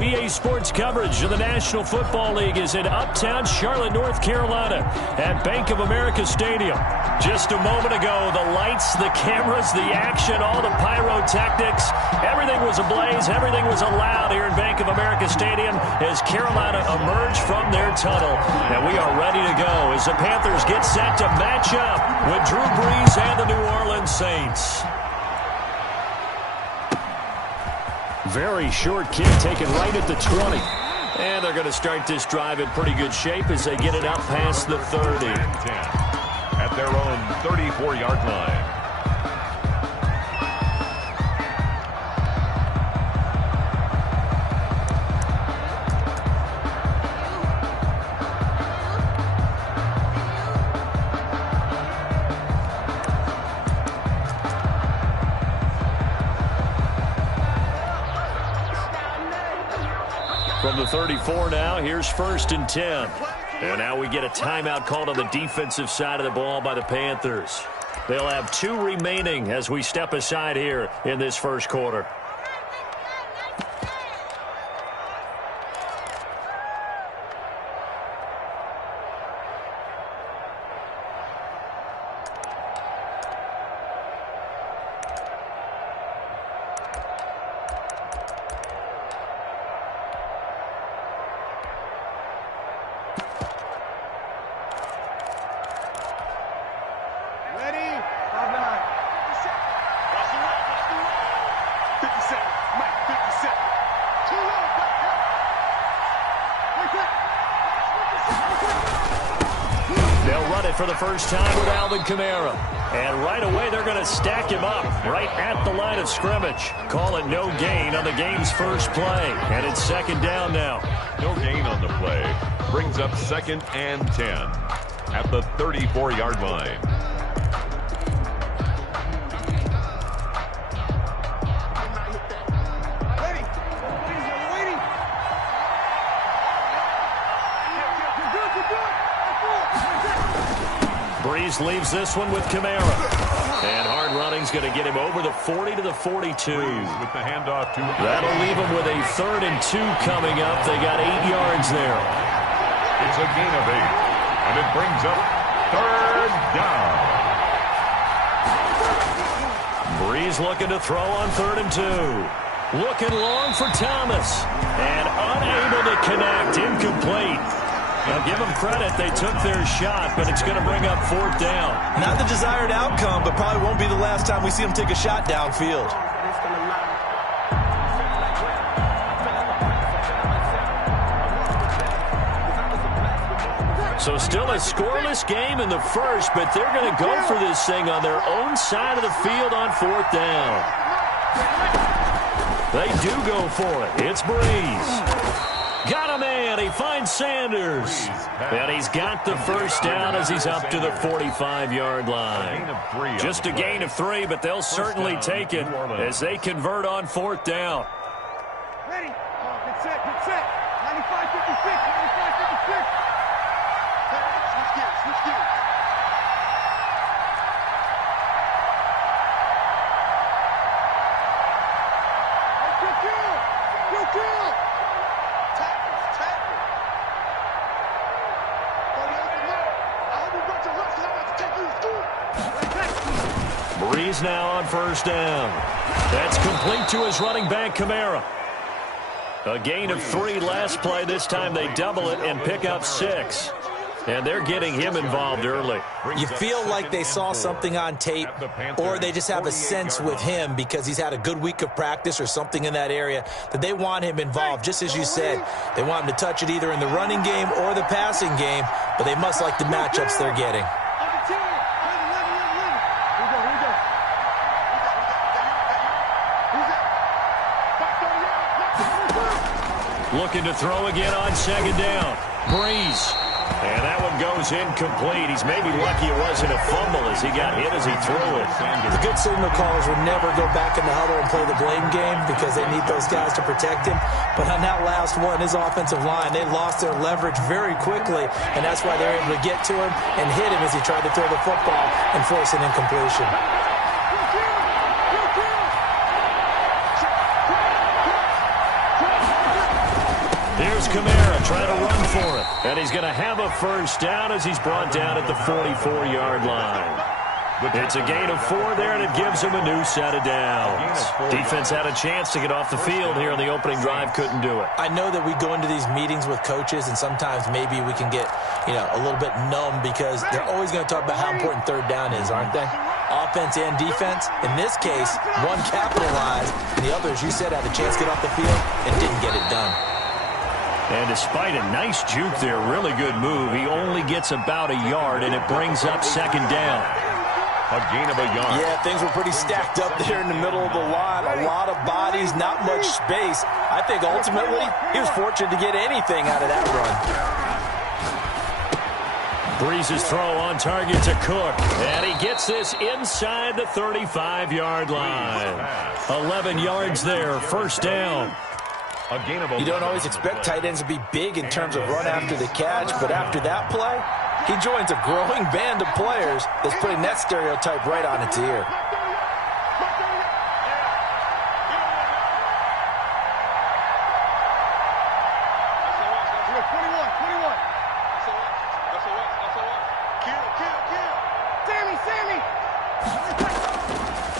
EA Sports coverage of the National Football League is in uptown Charlotte, North Carolina at Bank of America Stadium. Just a moment ago, the lights, the cameras, the action, all the pyrotechnics, everything was ablaze, everything was allowed here in Bank of America Stadium as Carolina emerged from their tunnel. And we are ready to go as the Panthers get set to match up with Drew Brees and the New Orleans Saints. Very short kick taken right at the 20. And they're going to start this drive in pretty good shape as they get it out past the 30. At their own 34-yard line. From the 34 now, here's 1st and 10. And now we get a timeout called on the defensive side of the ball by the Panthers. They'll have 2 remaining as we step aside here in this first quarter. For the first time with Alvin Kamara. And right away, they're going to stack him up right at the line of scrimmage. Call it no gain on the game's first play. And it's 2nd down now. No gain on the play. Brings up 2nd and 10 at the 34-yard line. Brees leaves this one with Kamara. And hard running's going to get him over the 40 to the 42. With the handoff to that'll leave him with a 3rd and 2 coming up. They got 8 yards there. It's a gain of 8. And it brings up 3rd down. Brees looking to throw on 3rd and 2. Looking long for Thomas. And unable to connect. Incomplete. Now, give them credit. They took their shot, but it's going to bring up 4th down. Not the desired outcome, but probably won't be the last time we see them take a shot downfield. So still a scoreless game in the first, but they're going to go for this thing on their own side of the field on 4th down. They do go for it. It's Brees. Got a man. He finds Sanders. And he's got the first down as he's up to the 45-yard line. Just a gain of 3, but they'll certainly take it as they convert on 4th down. Ready. Get set. Get set. 95-56. 95-56. Switch gears. Switch gears. Brees now on 1st down. That's complete to his running back, Kamara. A gain of 3 last play. This time they double it and pick up 6. And they're getting him involved early. You feel like they saw something on tape, or they just have a sense with him because he's had a good week of practice or something in that area that they want him involved. Just as you said, they want him to touch it either in the running game or the passing game, but they must like the matchups they're getting. Looking to throw again on 2nd down. Brees. And that one goes incomplete. He's maybe lucky it wasn't a fumble as he got hit as he threw it. The good signal callers would never go back in the huddle and play the blame game because they need those guys to protect him. But on that last one, his offensive line, they lost their leverage very quickly, and that's why they're able to get to him and hit him as he tried to throw the football and force an incompletion. Kamara trying to run for it. And he's going to have a first down as he's brought down at the 44-yard line. It's a gain of 4 there, and it gives him a new set of downs. Defense had a chance to get off the field here on the opening drive, couldn't do it. I know that we go into these meetings with coaches, and sometimes maybe we can get, a little bit numb because they're always going to talk about how important third down is, aren't they? Offense and defense. In this case, one capitalized, and the other, as you said, had a chance to get off the field and didn't get it done. And despite a nice juke there, really good move, he only gets about a yard, and it brings up second down. A gain of a yard. Yeah, things were pretty stacked up there in the middle of the line. A lot of bodies, not much space. I think ultimately he was fortunate to get anything out of that run. Breeze's throw on target to Cook. And he gets this inside the 35-yard line. 11 yards there, first down. You don't always expect tight ends to be big in terms of run after the catch, but after that play, he joins a growing band of players that's putting that stereotype right on its ear.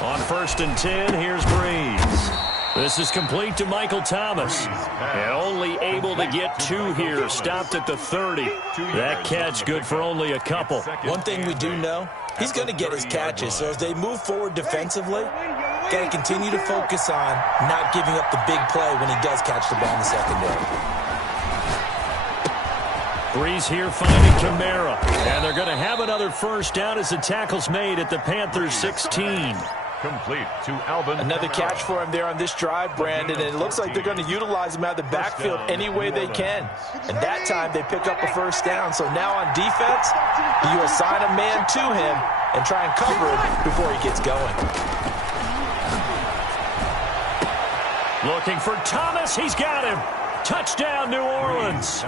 On 1st and 10, here's Breeze. This is complete to Michael Thomas. And only able to get 2 here. Stopped at the 30. That catch good for only a couple. One thing we do know, he's going to get his catches. So as they move forward defensively, got to continue to focus on not giving up the big play when he does catch the ball in the secondary. Breeze here finding Kamara. And they're going to have another first down as the tackle's made at the Panthers' 16. Complete to Alvin. Another catch for him there on this drive, Brandon, and it looks like they're going to utilize him out of the backfield any way they can. And that time they pick up a first down. So now on defense, you assign a man to him and try and cover him before he gets going. Looking for Thomas. He's got him. Touchdown, New Orleans.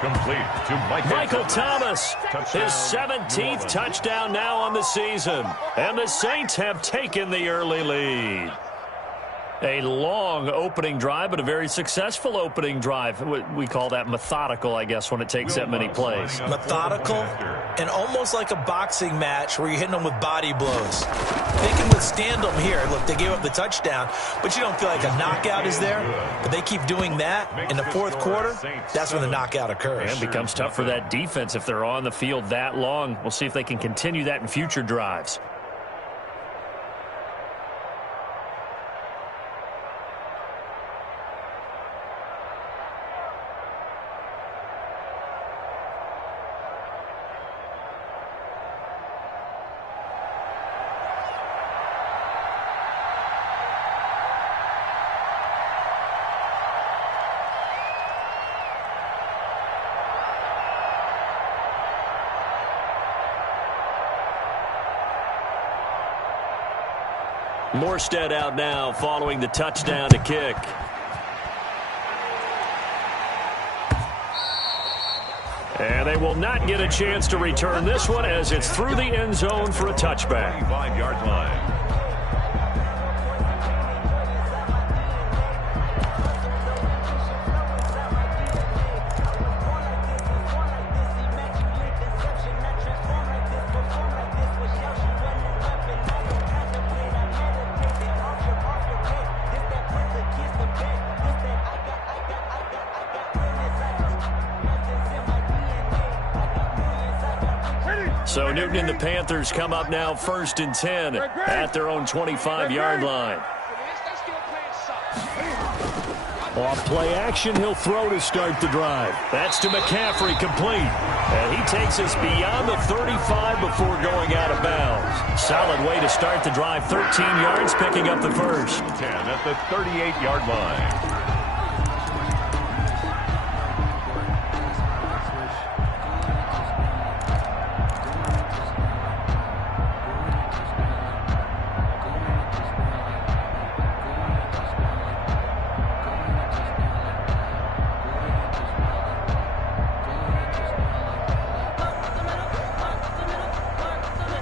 Complete to Michael Thomas. His 17th touchdown now on the season. And the Saints have taken the early lead. A long opening drive, but a very successful opening drive. We call that methodical, I guess, when it takes that many plays. Methodical and almost like a boxing match where you're hitting them with body blows. They can withstand them here. Look, they gave up the touchdown, but you don't feel like a knockout is there. But they keep doing that in the fourth quarter. That's when the knockout occurs. And it becomes tough for that defense if they're on the field that long. We'll see if they can continue that in future drives. Morstead out now following the touchdown to kick. And they will not get a chance to return this one as it's through the end zone for a touchback. 5-yard line. So Newton and the Panthers come up now 1st and 10 at their own 25-yard line. Off play action, he'll throw to start the drive. That's to McCaffrey, complete. And he takes us beyond the 35 before going out of bounds. Solid way to start the drive. 13 yards, picking up the first. 10 at the 38-yard line.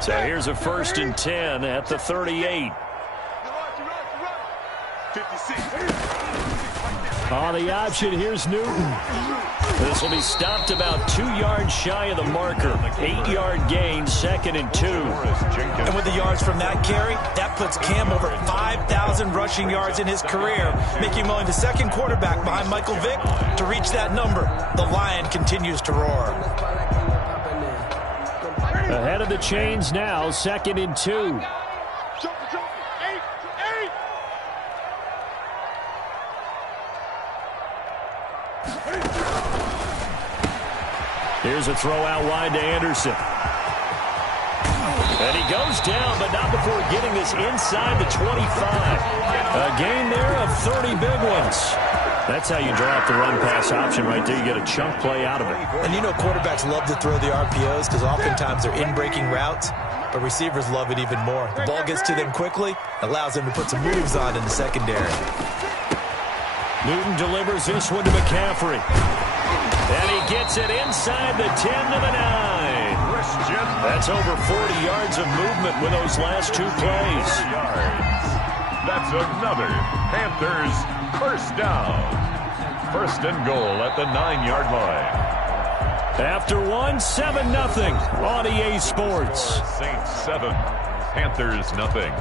So here's a 1st and 10 at the 38. 56. On the option, here's Newton. This will be stopped about 2 yards shy of the marker. 8-yard gain, 2nd and 2. And with the yards from that carry, that puts Cam over 5,000 rushing yards in his career, making him only the 2nd quarterback behind Michael Vick to reach that number. The Lion continues to roar. Ahead of the chains now, 2nd and 2. Here's a throw out wide to Anderson. And he goes down, but not before getting this inside the 25. A gain there of 30 big ones. That's how you draw up the run-pass option right there. You get a chunk play out of it. And you know quarterbacks love to throw the RPOs because oftentimes they're in-breaking routes, but receivers love it even more. The ball gets to them quickly, allows them to put some moves on in the secondary. Newton delivers this one to McCaffrey. And he gets it inside the 10 to the 9. That's over 40 yards of movement with those last 2 plays. That's another Panthers first down. 1st and goal at the 9-yard line. After 1, 7-0 on EA Sports. Saints 7, Panthers nothing.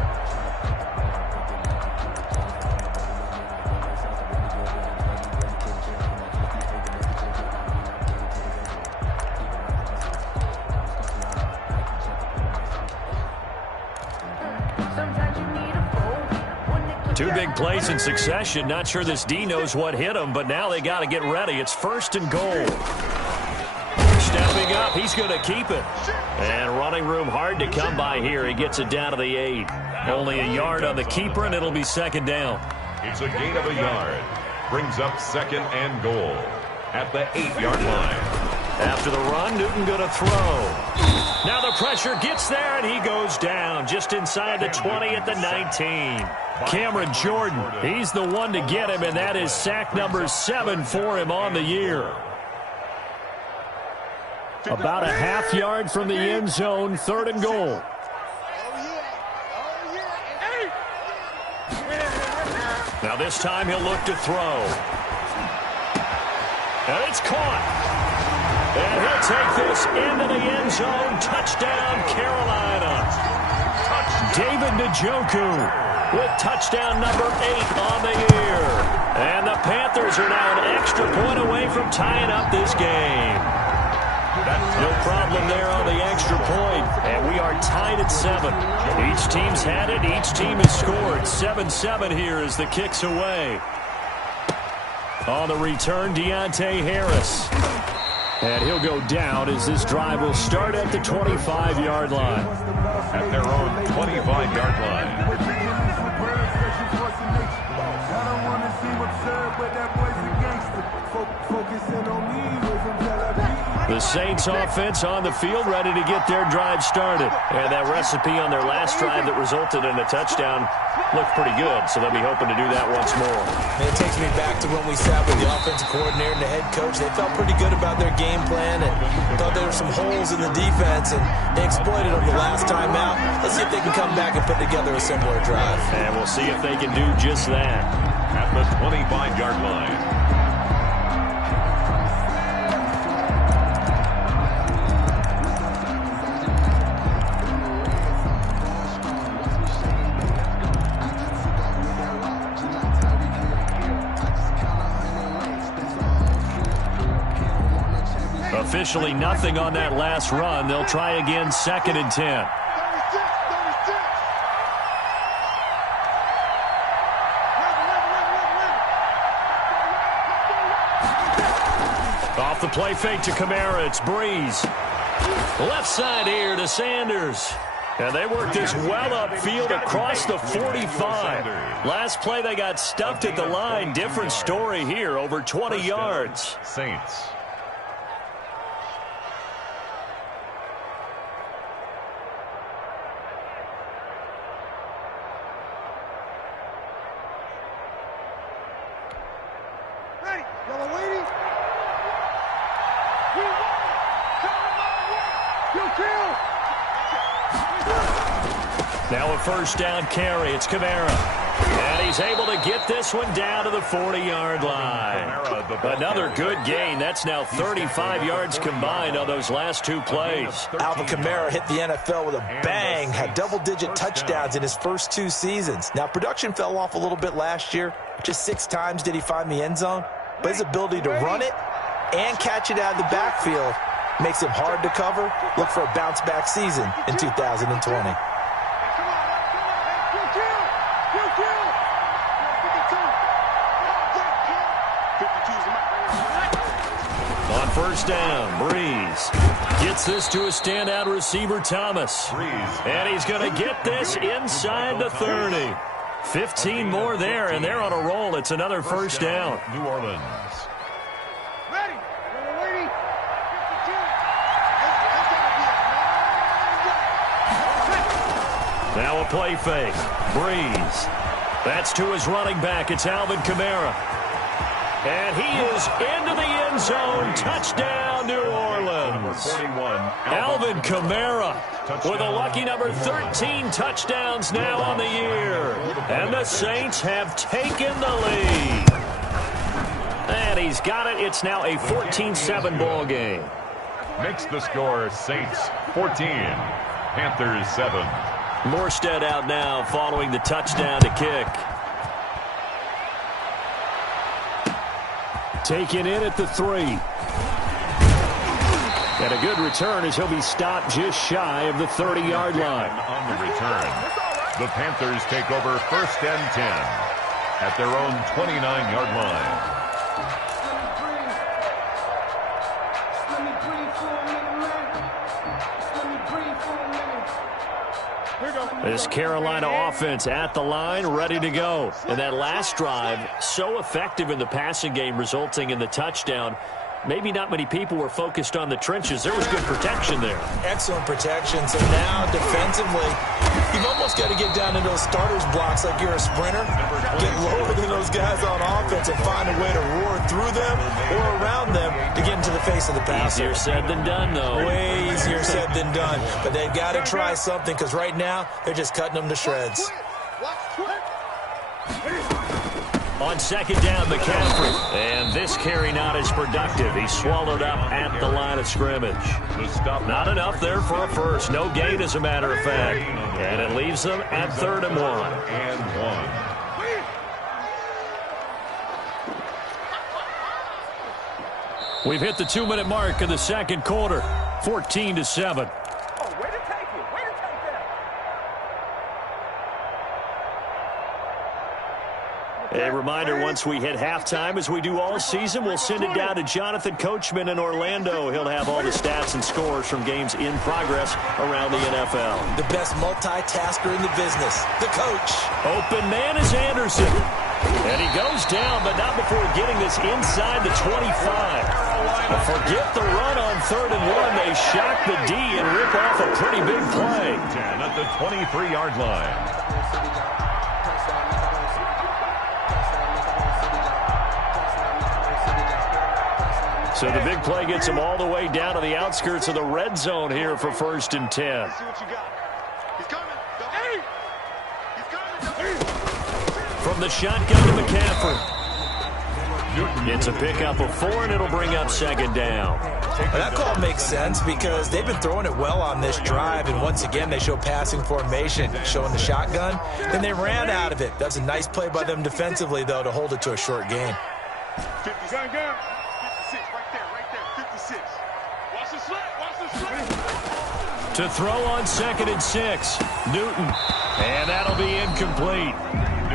Two big plays in succession. Not sure this D knows what hit him, but now they got to get ready. It's 1st and goal. Stepping up, he's going to keep it. And running room hard to come by here. He gets it down to the 8. Only a yard on the keeper, and it'll be 2nd down. It's a gain of a yard. Brings up 2nd and goal at the 8-yard line. After the run, Newton going to throw. Now the pressure gets there, and he goes down just inside the 20 at the 19. Cameron Jordan, he's the one to get him, and that is sack number 7 for him on the year. About a half yard from the end zone, 3rd and goal. Now this time he'll look to throw. And it's caught. And he'll take this into the end zone. Touchdown, Carolina. David Njoku with touchdown number 8 on the year. And the Panthers are now an extra point away from tying up this game. No problem there on the extra point. And we are tied at 7. Each team's had it. Each team has scored. 7-7 here as the kick's away. On the return, Deontay Harris. And he'll go down as this drive will start at the 25-yard line. At their own 25-yard line. The Saints offense on the field ready to get their drive started. And that recipe on their last drive that resulted in a touchdown looked pretty good, so they'll be hoping to do that once more. And it takes me back to when we sat with the offensive coordinator and the head coach. They felt pretty good about their game plan and thought there were some holes in the defense, and they exploited them the last time out. Let's see if they can come back and put together a similar drive. And we'll see if they can do just that. At the 25-yard line. Officially nothing on that last run. They'll try again, 2nd and 10. Off the play fake to Kamara. It's Breeze. Left side here to Sanders. And they worked this well upfield across the 45. Last play they got stuffed at the line. Different story here, over 20 yards. Saints. Now Now a first down carry. It's Kamara. And he's able to get this one down to the 40-yard line. Another good gain. That's now 35 yards combined on those last two plays. Alvin Kamara hit the NFL with a bang, had double-digit touchdowns in his first 2 seasons. Now, production fell off a little bit last year. Just 6 times did he find the end zone. But his ability to run it and catch it out of the backfield makes him hard to cover. Look for a bounce-back season in 2020. On first down, Breeze gets this to a standout receiver, Thomas. And he's going to get this inside the 30. 15 more there, and they're on a roll. It's another first down. New Orleans. Ready. Now a play fake. Breeze. That's to his running back. It's Alvin Kamara. And he is into the end zone. Touchdown, New Orleans. 41, Alvin Kamara with a lucky number 13 touchdowns now on the year. And the Saints have taken the lead. And he's got it. It's now a 14-7 ball game. Makes the score Saints 14, Panthers 7. Morstead out now following the touchdown to kick. Taken in at the 3. And a good return as he'll be stopped just shy of the 30-yard line. On the return, the Panthers take over 1st and 10 at their own 29-yard line. This Carolina offense at the line, ready to go. And that last drive, so effective in the passing game, resulting in the touchdown. Maybe not many people were focused on the trenches. There was good protection there. Excellent protection. So now defensively, you've almost got to get down to those starters blocks like you're a sprinter. Get lower than those guys on offense and find a way to roar through them or around them to get into the face of the passer. Easier said than done, though. Way easier said than done. But they've got to try something because right now they're just cutting them to shreds. On second down, McCaffrey. And this carry not as productive. He's swallowed up at the line of scrimmage. Not enough there for a first. No gain, as a matter of fact. And it leaves them at 3rd and 1. We've hit the 2-minute mark of the second quarter. 14-7. A reminder, once we hit halftime, as we do all season, we'll send it down to Jonathan Coachman in Orlando. He'll have all the stats and scores from games in progress around the NFL. The best multitasker in the business, the coach. Open man is Anderson. And he goes down, but not before getting this inside the 25. Forget the run on 3rd and 1. They shock the D and rip off a pretty big play. 10 at the 23-yard line. So the big play gets him all the way down to the outskirts of the red zone here for 1st and 10. From the shotgun to McCaffrey. It's a pickup of 4, and it'll bring up 2nd down. Well, that call makes sense because they've been throwing it well on this drive, and once again they show passing formation, showing the shotgun, and they ran out of it. That's a nice play by them defensively, though, to hold it to a short gain. 50 gun. 56, right there, 56. Watch the slip. To throw on 2nd and 6, Newton. And that'll be incomplete.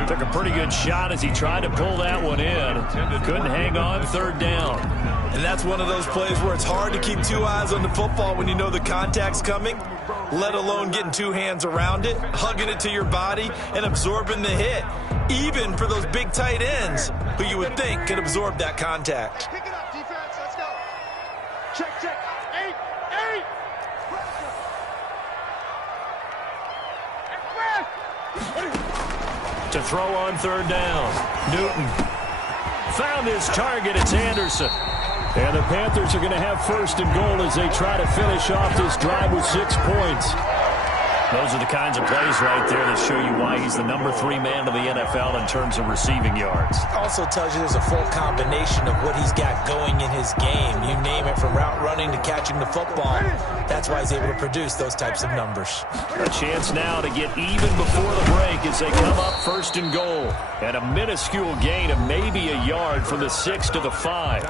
Took a pretty good shot as he tried to pull that one in. Couldn't hang on 3rd down. And that's one of those plays where it's hard to keep 2 eyes on the football when you know the contact's coming, let alone getting 2 hands around it, hugging it to your body, and absorbing the hit. Even for those big tight ends who you would think could absorb that contact. Pick it up, defense. Let's go. Check. 8. To throw on 3rd down, Newton found his target. It's Anderson. And the Panthers are going to have 1st and goal as they try to finish off this drive with 6 points. Those are the kinds of plays right there that show you why he's the number 3 man of the NFL in terms of receiving yards. Also tells you there's a full combination of what he's got going in his game. You name it, from route running to catching the football. That's why he's able to produce those types of numbers. A chance now to get even before the break as they come up 1st and goal. And a minuscule gain of maybe a yard from the 6 to the 5.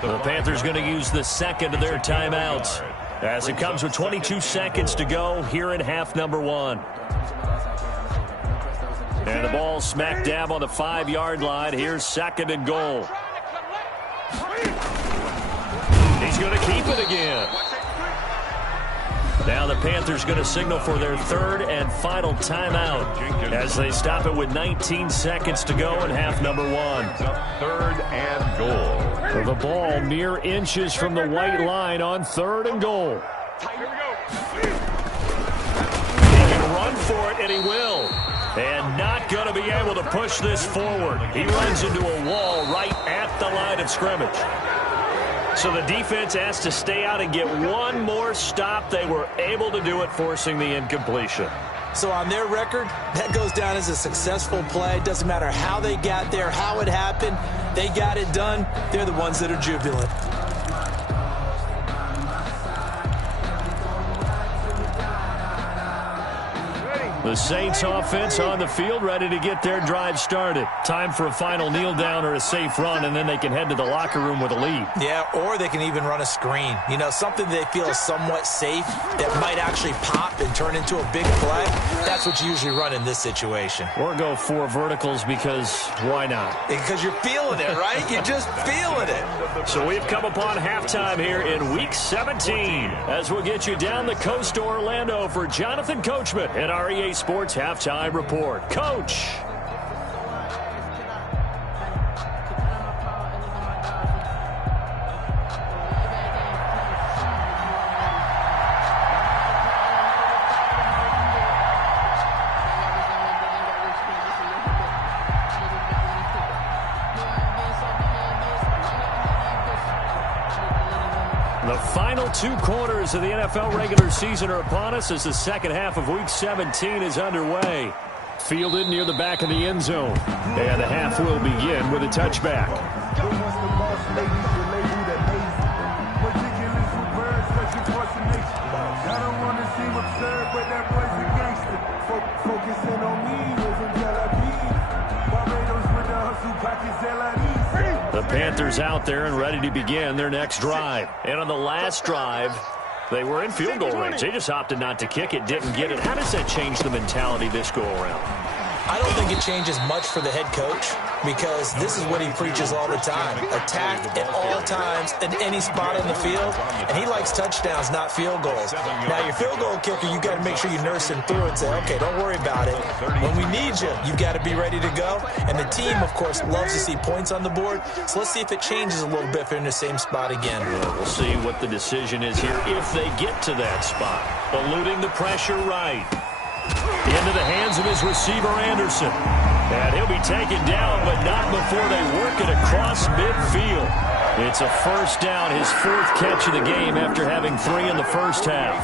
The Panthers going to use the second of their timeouts, as it comes with 22 seconds to go here in half number 1. And the ball smack dab on the 5-yard line. Here's 2nd and goal. He's going to keep it again. Now the Panthers going to signal for their 3rd and final timeout as they stop it with 19 seconds to go in half number 1. 3rd and goal. The ball mere inches from the white line on 3rd and goal. He can run for it, and he will. And not going to be able to push this forward. He runs into a wall right at the line of scrimmage. So the defense has to stay out and get one more stop. They were able to do it, forcing the incompletion. So on their record, that goes down as a successful play. Doesn't matter how they got there, how it happened. They got it done. They're the ones that are jubilant. The Saints offense on the field, ready to get their drive started. Time for a final kneel down or a safe run, and then they can head to the locker room with a lead. Yeah, or they can even run a screen. You know, something they feel is somewhat safe that might actually pop and turn into a big play. That's what you usually run in this situation. Or go 4 verticals, because why not? Because you're feeling it, right? You're just feeling it. So we've come upon halftime here in Week 17 as we'll get you down the coast to Orlando for Jonathan Coachman at our EA Sports Halftime Report. Coach. The final 2 quarters of the NFL regular season are upon us as the second half of Week 17 is underway. Fielded near the back of the end zone. And the half will begin with a touchback. The Panthers out there and ready to begin their next drive. And on the last drive, they were in field goal range. They just opted not to kick it, didn't get it. How does that change the mentality this go-around? I don't think it changes much for the head coach, because this is what he preaches all the time. Attack at all times in any spot on the field, and he likes touchdowns, not field goals. Now, your field goal kicker, you got to make sure you nurse him through and say, okay, don't worry about it. When we need you, you got to be ready to go. And the team, of course, loves to see points on the board, so let's see if it changes a little bit if they're in the same spot again. Yeah, we'll see what the decision is here if they get to that spot. Eluding the pressure right. Into the hands of his receiver, Anderson. And he'll be taken down, but not before they work it across midfield. It's a first down, his 4th catch of the game after having 3 in the first half.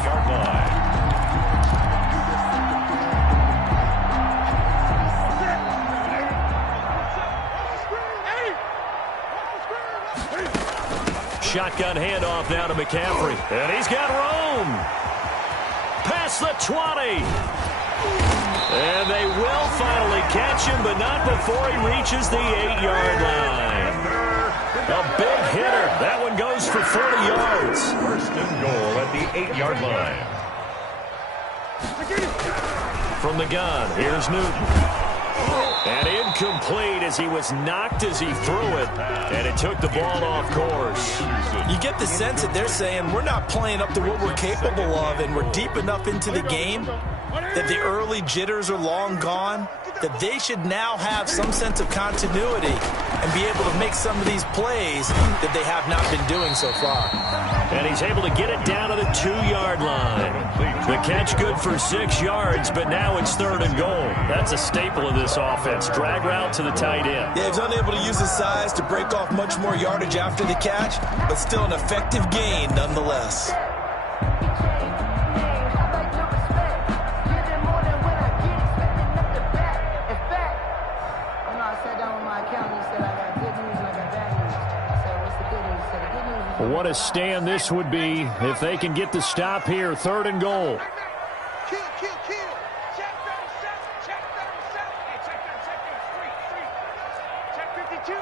Shotgun handoff now to McCaffrey. And he's got room. Past the 20. And they will finally catch him, but not before he reaches the 8-yard line. A big hitter. That one goes for 40 yards. 1st and goal at the 8-yard line. From the gun, here's Newton. And incomplete as he was knocked as he threw it. And it took the ball off course. You get the sense that they're saying we're not playing up to what we're capable of, and we're deep enough into the game that the early jitters are long gone, that they should now have some sense of continuity and be able to make some of these plays that they have not been doing so far. And he's able to get it down to the 2-yard line. The catch good for 6 yards, but now it's 3rd and goal. That's a staple of this offense. Drag route to the tight end. Yeah, he's unable to use his size to break off much more yardage after the catch, but still an effective gain nonetheless. What a stand this would be if they can get the stop here. 3rd and goal. Kill. Check 37. Check 37. Hey, check 52. 19,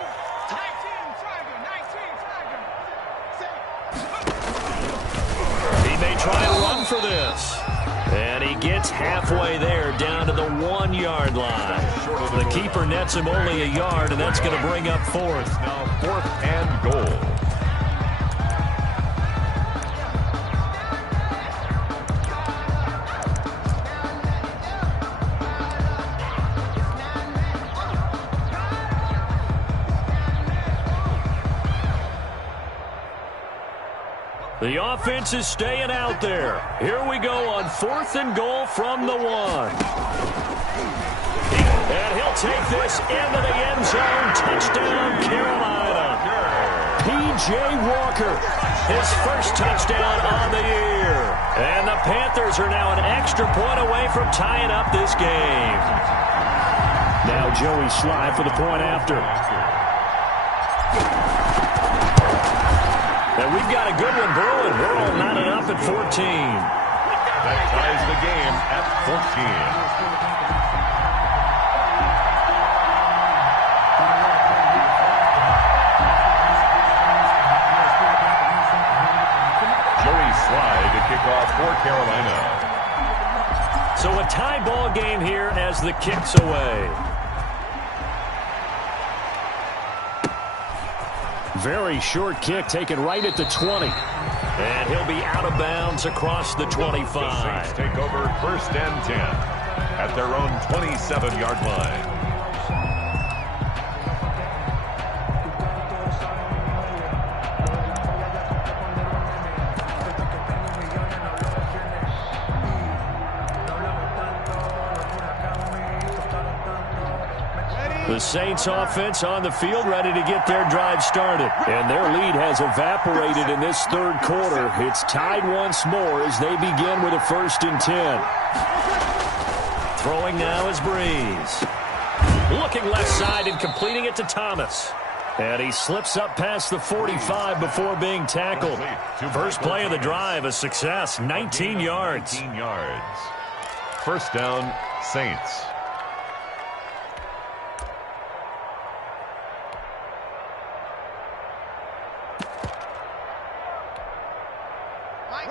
triangle. 19, triangle. He may try and run for this. And he gets halfway there, down to the 1-yard line. The keeper nets him only a yard, and that's going to bring up 4th. Now 4th and goal. The offense is staying out there. Here we go on 4th and goal from the 1. And he'll take this into the end zone. Touchdown, Carolina. P.J. Walker, his first touchdown on the year. And the Panthers are now an extra point away from tying up this game. Now Joey Slye for the point after. And we've got a good one brewing. We're all knotted up at 14. That ties the game at 14. Joey Slye to kick off for Carolina. So a tie ball game here as the kick's away. Very short kick taken right at the 20. And he'll be out of bounds across the 25. The Saints take over 1st and 10 at their own 27-yard line. The Saints offense on the field ready to get their drive started. And their lead has evaporated in this 3rd quarter. It's tied once more as they begin with a 1st and 10. Throwing now is Breeze. Looking left side and completing it to Thomas. And he slips up past the 45 before being tackled. First play of the drive, a success, 19 yards. 19 yards. First down, Saints.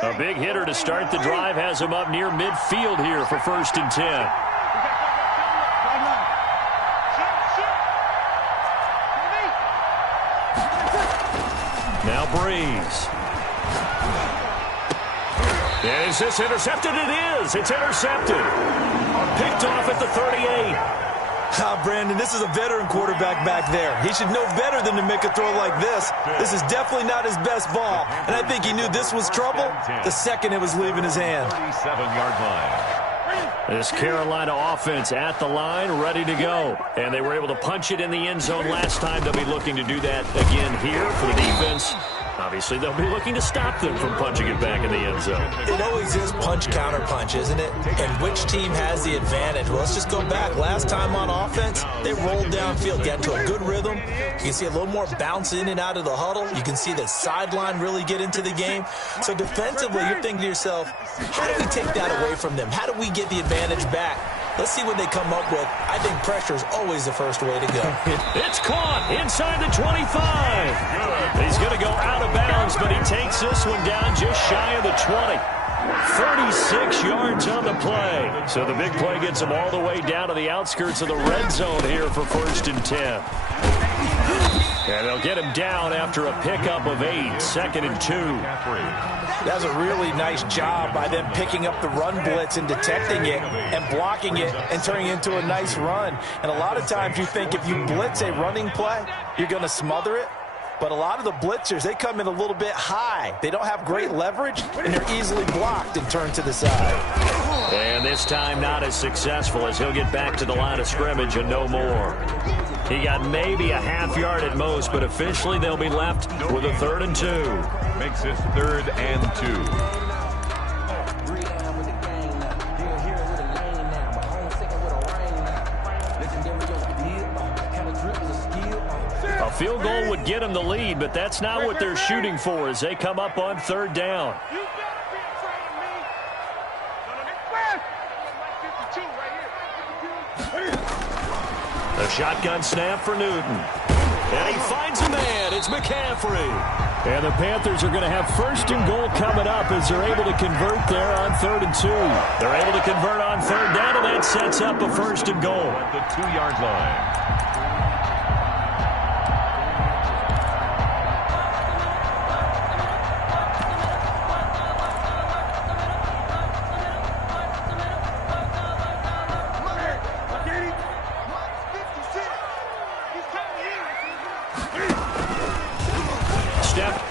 A big hitter to start the drive has him up near midfield here for 1st and 10. Now Breeze. Is this intercepted? It is. It's intercepted. Picked off at the 38. Brandon, this is a veteran quarterback back there. He should know better than to make a throw like this. This is definitely not his best ball. And I think he knew this was trouble the second it was leaving his hand. 37-yard line. This Carolina offense at the line, ready to go. And they were able to punch it in the end zone last time. They'll be looking to do that again here for the defense. Obviously, they'll be looking to stop them from punching it back in the end zone. It always is punch-counter-punch, isn't it? And which team has the advantage? Well, let's just go back. Last time on offense, they rolled downfield, got into a good rhythm. You can see a little more bounce in and out of the huddle. You can see the sideline really get into the game. So defensively, you're thinking to yourself, how do we take that away from them? How do we get the advantage back? Let's see what they come up with. I think pressure is always the first way to go. It's caught inside the 25. He's going to go out of bounds, but he takes this one down just shy of the 20. 36 yards on the play. So the big play gets him all the way down to the outskirts of the red zone here for 1st and 10. And they'll get him down after a pickup of 8, 2nd and 2. That was a really nice job by them picking up the run blitz and detecting it and blocking it and turning it into a nice run. And a lot of times you think if you blitz a running play, you're going to smother it. But a lot of the blitzers, they come in a little bit high. They don't have great leverage, and they're easily blocked and turned to the side. And this time not as successful as he'll get back to the line of scrimmage and no more. He got maybe a half yard at most, but officially they'll be left with a 3rd and 2. Makes it 3rd and 2. A Field goal would get them the lead, but that's not what they're shooting for as they come up on third down. You better be afraid of me. A shotgun snap for Newton. And he finds a man. It's McCaffrey. And the Panthers are going to have first and goal coming up as they're able to convert there on 3rd and 2. They're able to convert on third down, and that sets up a first and goal. At the 2-yard line.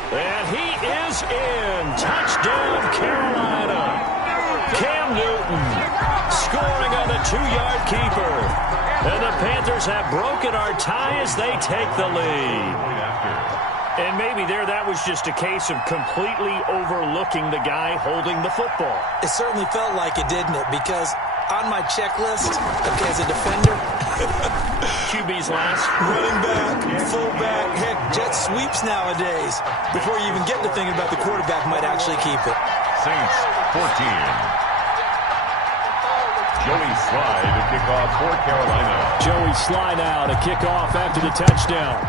And he is in. Touchdown, Carolina. Cam Newton scoring on the 2-yard keeper. And the Panthers have broken our tie as they take the lead. And maybe that was just a case of completely overlooking the guy holding the football. It certainly felt like it, didn't it? Because on my checklist, as a defender, QB's last. running back, fullback, heck, jet sweeps nowadays. Before you even get to thinking about the quarterback might actually keep it. Saints 14. Joey Sly to kick off for Carolina. Joey Sly now to kick off after the touchdown.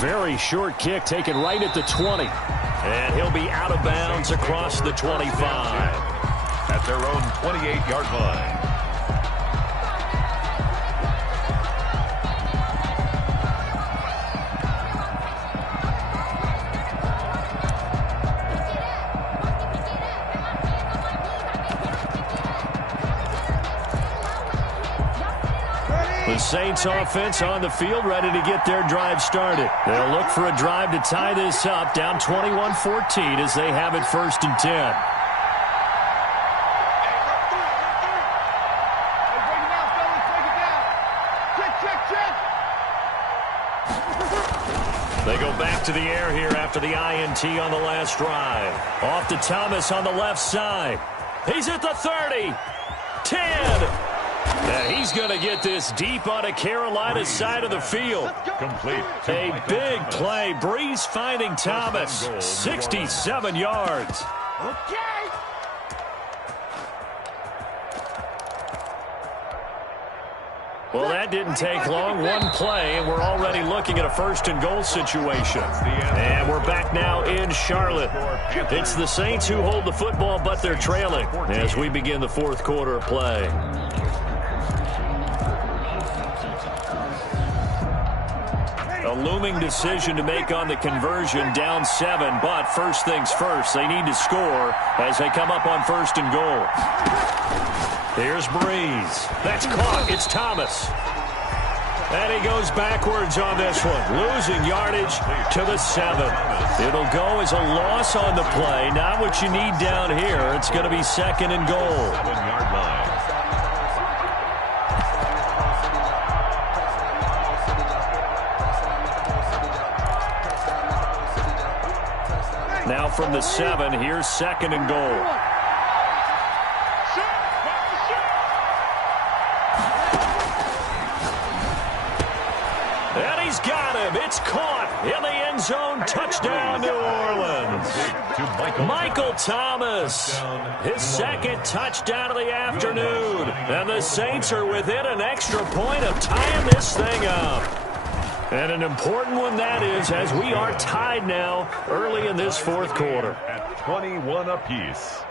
Very short kick taken right at the 20. And he'll be out of bounds across the 25. At their own 28-yard line. The Saints offense on the field, ready to get their drive started. They'll look for a drive to tie this up, down 21-14 as they have it 1st and 10. They go back to the air here after the INT on the last drive. Off to Thomas on the left side. He's at the 30. 10. And he's going to get this deep on a Carolina side of the field. Complete. A big play. Breeze finding Thomas. 67 yards. Okay. Well, that didn't take long. One play, and we're already looking at a 1st and goal situation. And we're back now in Charlotte. It's the Saints who hold the football, but they're trailing as we begin the 4th quarter of play. A looming decision to make on the conversion, down 7, but first things first, they need to score as they come up on 1st and goal. Here's Breeze. That's caught. It's Thomas. And he goes backwards on this one, losing yardage to the 7. It'll go as a loss on the play. Not what you need down here. It's going to be 2nd and goal. 7-yard line. Now from the 7, here's 2nd and goal. And he's got him. It's caught in the end zone. Touchdown, New Orleans. Michael Thomas, his 2nd touchdown of the afternoon. And the Saints are within an extra point of tying this thing up. And an important one that is, as we are tied now early in this 4th quarter. At 21 apiece.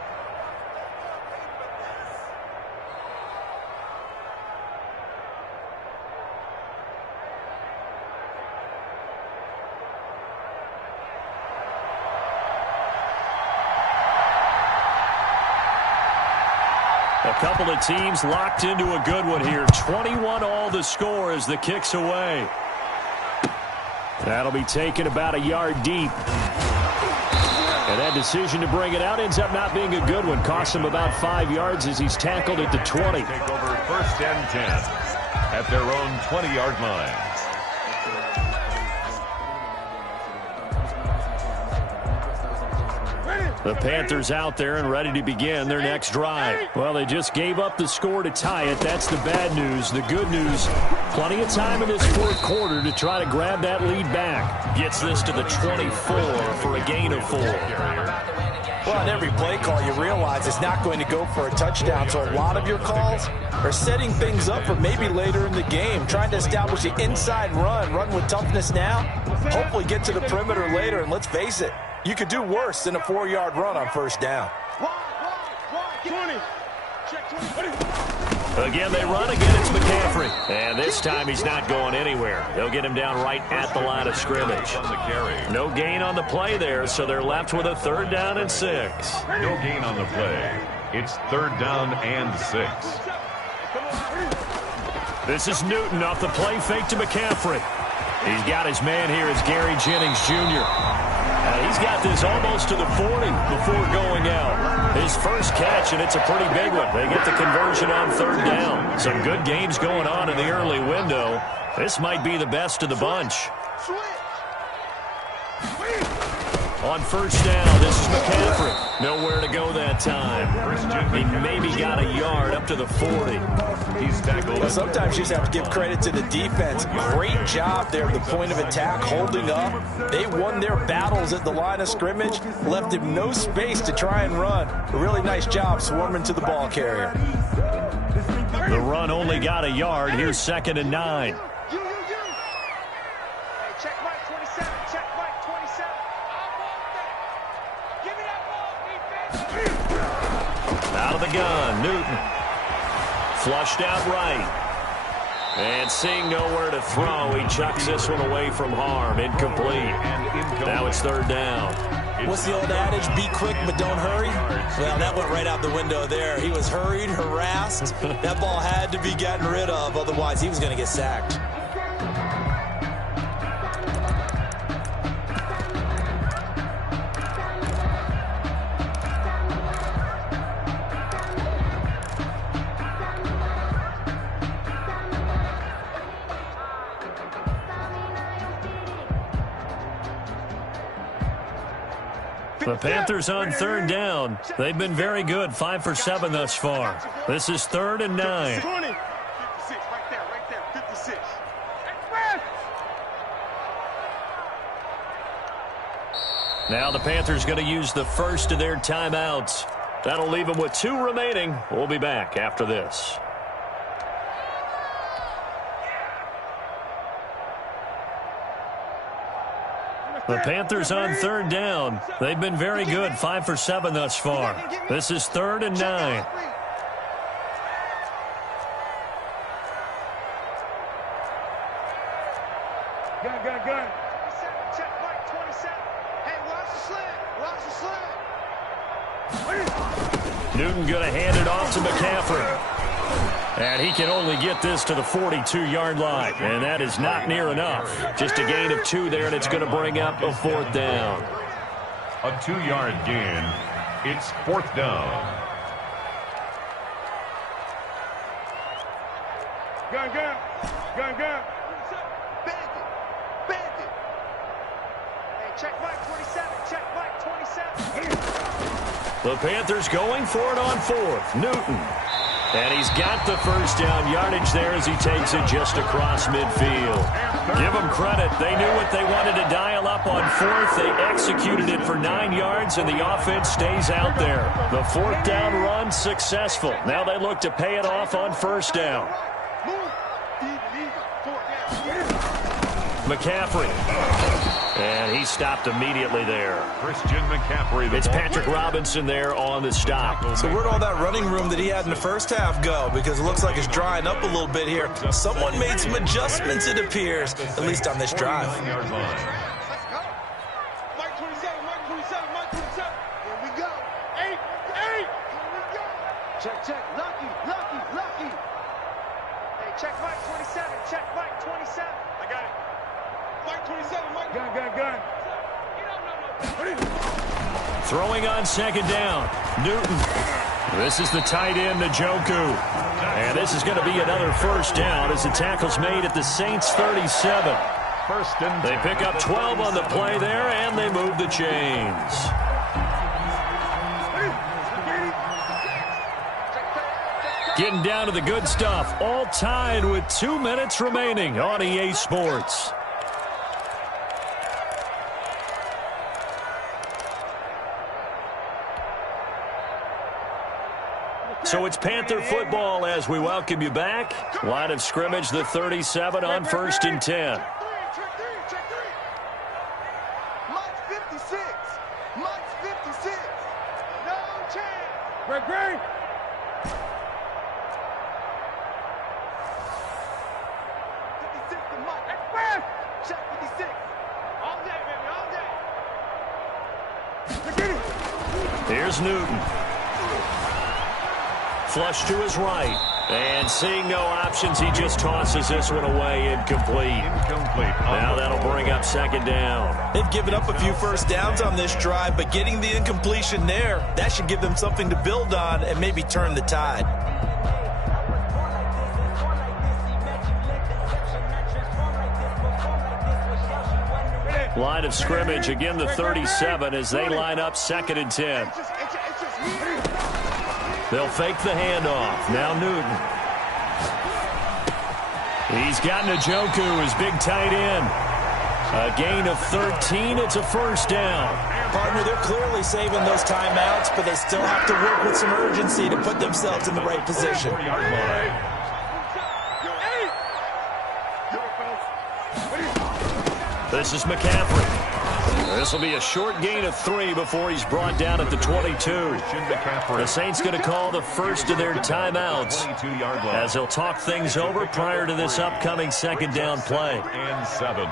A couple of teams locked into a good one here. 21 all the score as the kick's away. That'll be taken about a yard deep. And that decision to bring it out ends up not being a good one. Costs him about 5 yards as he's tackled at the 20. Take over 1st and 10 at their own 20-yard line. The Panthers out there and ready to begin their next drive. Well, they just gave up the score to tie it. That's the bad news. The good news, plenty of time in this fourth quarter to try to grab that lead back. Gets this to the 24 for a gain of 4. Well, on every play call, you realize it's not going to go for a touchdown, so a lot of your calls are setting things up for maybe later in the game, trying to establish the inside run with toughness now, hopefully get to the perimeter later, and let's face it, you could do worse than a 4-yard run on first down. 20. Check 20. Again, they run. Again, it's McCaffrey. And this time he's not going anywhere. They'll get him down right at the line of scrimmage. No gain on the play there, so they're left with a 3rd down and 6. No gain on the play. It's 3rd down and 6. This is Newton off the play fake to McCaffrey. He's got his man here as Gary Jennings Jr. He's got this almost to the 40 before going out. His first catch, and it's a pretty big one. They get the conversion on 3rd down. Some good games going on in the early window. This might be the best of the bunch. On first down, this is McCaffrey. Nowhere to go that time. He maybe got a yard up to the 40. He's tackled. Well, sometimes you just have to give credit to the defense. Great job there at the point of attack, holding up. They won their battles at the line of scrimmage, left him no space to try and run. A really nice job swarming to the ball carrier. The run only got a yard. Here's 2nd and 9. Hey, check Mike 27. Check Mike 27. Give me that ball, defense. Out of the gun, Newton. Flushed out right. And seeing nowhere to throw, he chucks this one away from harm. Incomplete. Now it's 3rd down. What's the old adage? Be quick, but don't hurry? Well, that went right out the window there. He was hurried, harassed. That ball had to be gotten rid of, otherwise he was going to get sacked. The Panthers on 3rd down. They've been very good, 5 for 7 thus far. This is 3rd and 9. 20. 56, right there, 56. Now the Panthers going to use the first of their timeouts. That'll leave them with 2 remaining. We'll be back after this. The Panthers on 3rd down. They've been very good, 5 for 7 thus far. This is 3rd and 9. Gun. Check Mike 27. Hey, watch the slant. Newton going to hand it off to McCaffrey. And he can only get this to the 42-yard line. And that is not near enough. Just a gain of 2 there, and it's going to bring up a 4th down. A 2-yard gain. It's 4th down. Gun. Bandit. Hey, check Mike 27. Check Mike 27. The Panthers going for it on 4th. Newton. And he's got the first down yardage there as he takes it just across midfield. Give them credit. They knew what they wanted to dial up on 4th. They executed it for 9 yards, and the offense stays out there. The 4th down run successful. Now they look to pay it off on first down. McCaffrey. And he stopped immediately there. Christian McCaffrey. It's Patrick Robinson there on the stop. So where'd all that running room that he had in the first half go? Because it looks like it's drying up a little bit here. Someone made some adjustments, it appears, at least on this drive. Let's go. Mike 27. Here we go. 8. Here we go. Check. Lucky. Hey, check Mike 27. Check Mike 27. I got it. Mike 27. Gun. Throwing on 2nd down. Newton. This is the tight end, Njoku. And this is going to be another first down as the tackle's made at the Saints 37. First and They pick up 12 on the play there, and they move the chains. Getting down to the good stuff. All tied with 2 minutes remaining on EA Sports. So it's Panther football as we welcome you back. Line of scrimmage, the 37 on 1st and 10. Check three. Mike's 56. Mike's 56. No chance. Great. 56 to Mike. Express. Check 56. All day, baby, all day. Here's Newton. Flush to his right. And seeing no options, he just tosses this one away. Incomplete. Now that'll bring up 2nd down. They've given up a few first downs on this drive, but getting the incompletion there, that should give them something to build on and maybe turn the tide. Line of scrimmage, again the 37 as they line up 2nd and 10. They'll fake the handoff. Now Newton. He's got Njoku, his big tight end. A gain of 13. It's a 1st down. Partner, they're clearly saving those timeouts, but they still have to work with some urgency to put themselves in the right position. This is McCaffrey. This will be a short gain of 3 before he's brought down at the 22. The Saints going to call the first of their timeouts as they'll talk things over prior to this upcoming 2nd down play. And 7.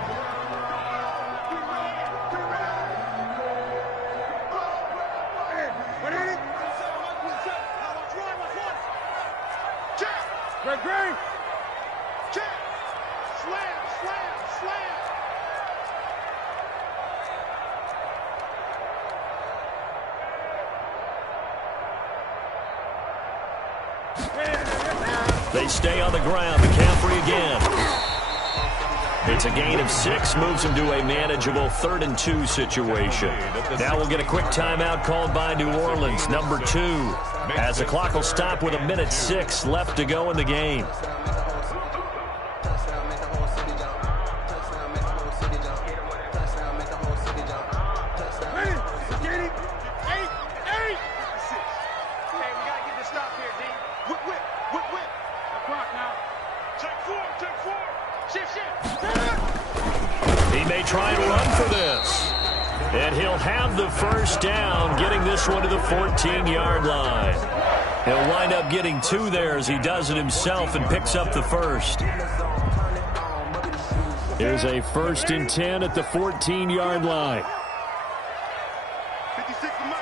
Great. Check. Slam. They stay on the ground. McCaffrey again. It's a gain of 6, moves him to a manageable 3rd and 2 situation. Now we'll get a quick timeout called by New Orleans, number 2, as the clock will stop with 1:06 left to go in the game. He may try and run for this. And he'll have the 1st down, getting this one to the 14-yard line. He'll wind up getting 2 there as he does it himself and picks up the 1st. Here's a 1st and 10 at the 14-yard line. 56 to Mike.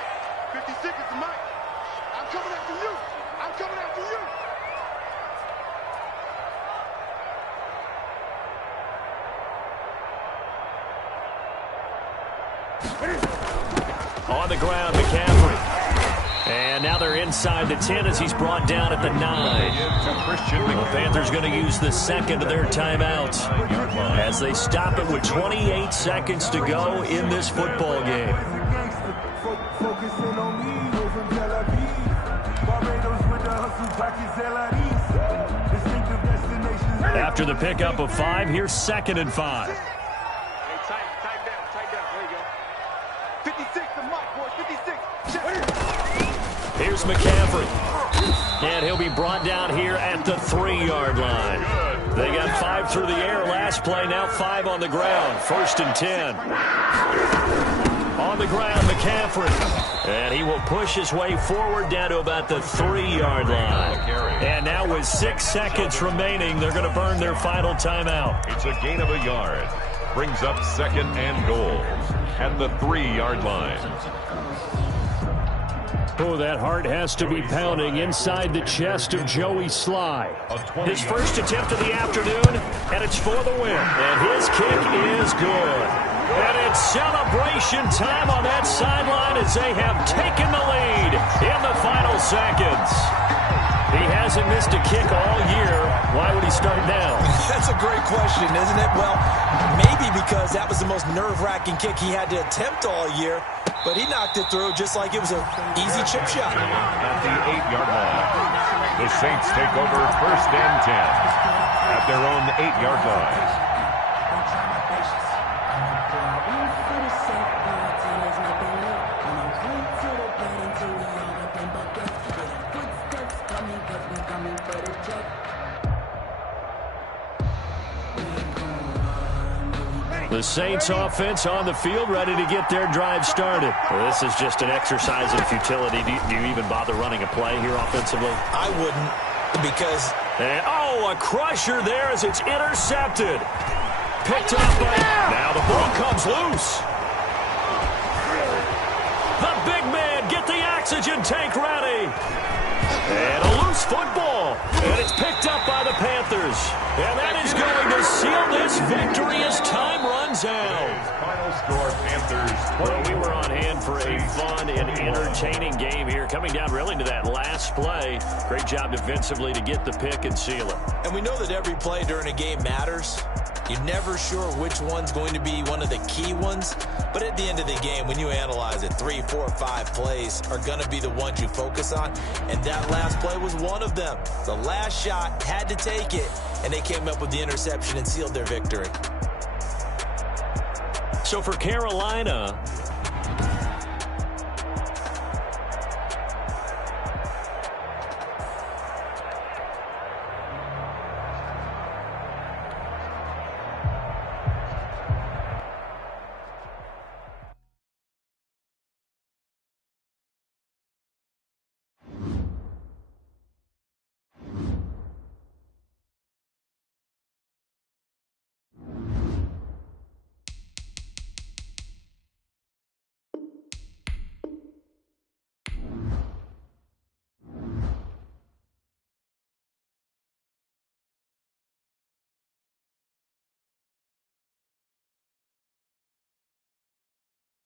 56 to Mike. I'm coming after you. On the ground, McCaffrey. And now they're inside the 10 as he's brought down at the 9. The Panthers going to use the 2nd of their timeouts as they stop it with 28 seconds to go in this football game. After the pickup of 5, here's 2nd and 5. Tighten down. There you go. 56 to Mike, boys. 56. Here's McCaffrey. And he'll be brought down here at the 3-yard line. They got 5 through the air last play, now 5 on the ground. 1st and 10. On the ground, McCaffrey. And he will push his way forward down to about the 3-yard line. And now with 6 seconds remaining, they're going to burn their final timeout. It's a gain of a yard. Brings up 2nd and goal at the 3-yard line. Oh, that heart has to be pounding inside the chest of Joey Sly. His first attempt of the afternoon, and it's for the win. And his kick is good. And it's celebration time on that sideline as they have taken the lead in the final seconds. He hasn't missed a kick all year. Why would he start now? That's a great question, isn't it? Well, maybe because that was the most nerve-wracking kick he had to attempt all year, but he knocked it through just like it was an easy chip shot. At the 8-yard line. The Saints take over 1st and 10 at their own 8-yard line. The Saints offense on the field, ready to get their drive started. Well, this is just an exercise in futility. Do you even bother running a play here offensively? I wouldn't, because... a crusher there as it's intercepted. Picked up by... Now the ball comes loose. The big man, get the oxygen tank ready. And a loose football. And it's picked up by the Panthers. And that is going to seal this victory as time runs out. Final score, Panthers. Well, we were on hand for a fun and entertaining game here. Coming down really to that last play. Great job defensively to get the pick and seal it. And we know that every play during a game matters. You're never sure which one's going to be one of the key ones. But at the end of the game, when you analyze it, 3, 4, 5 plays are going to be the ones you focus on. And that last play was one of them. The last shot had to take it, and they came up with the interception and sealed their victory. So for Carolina,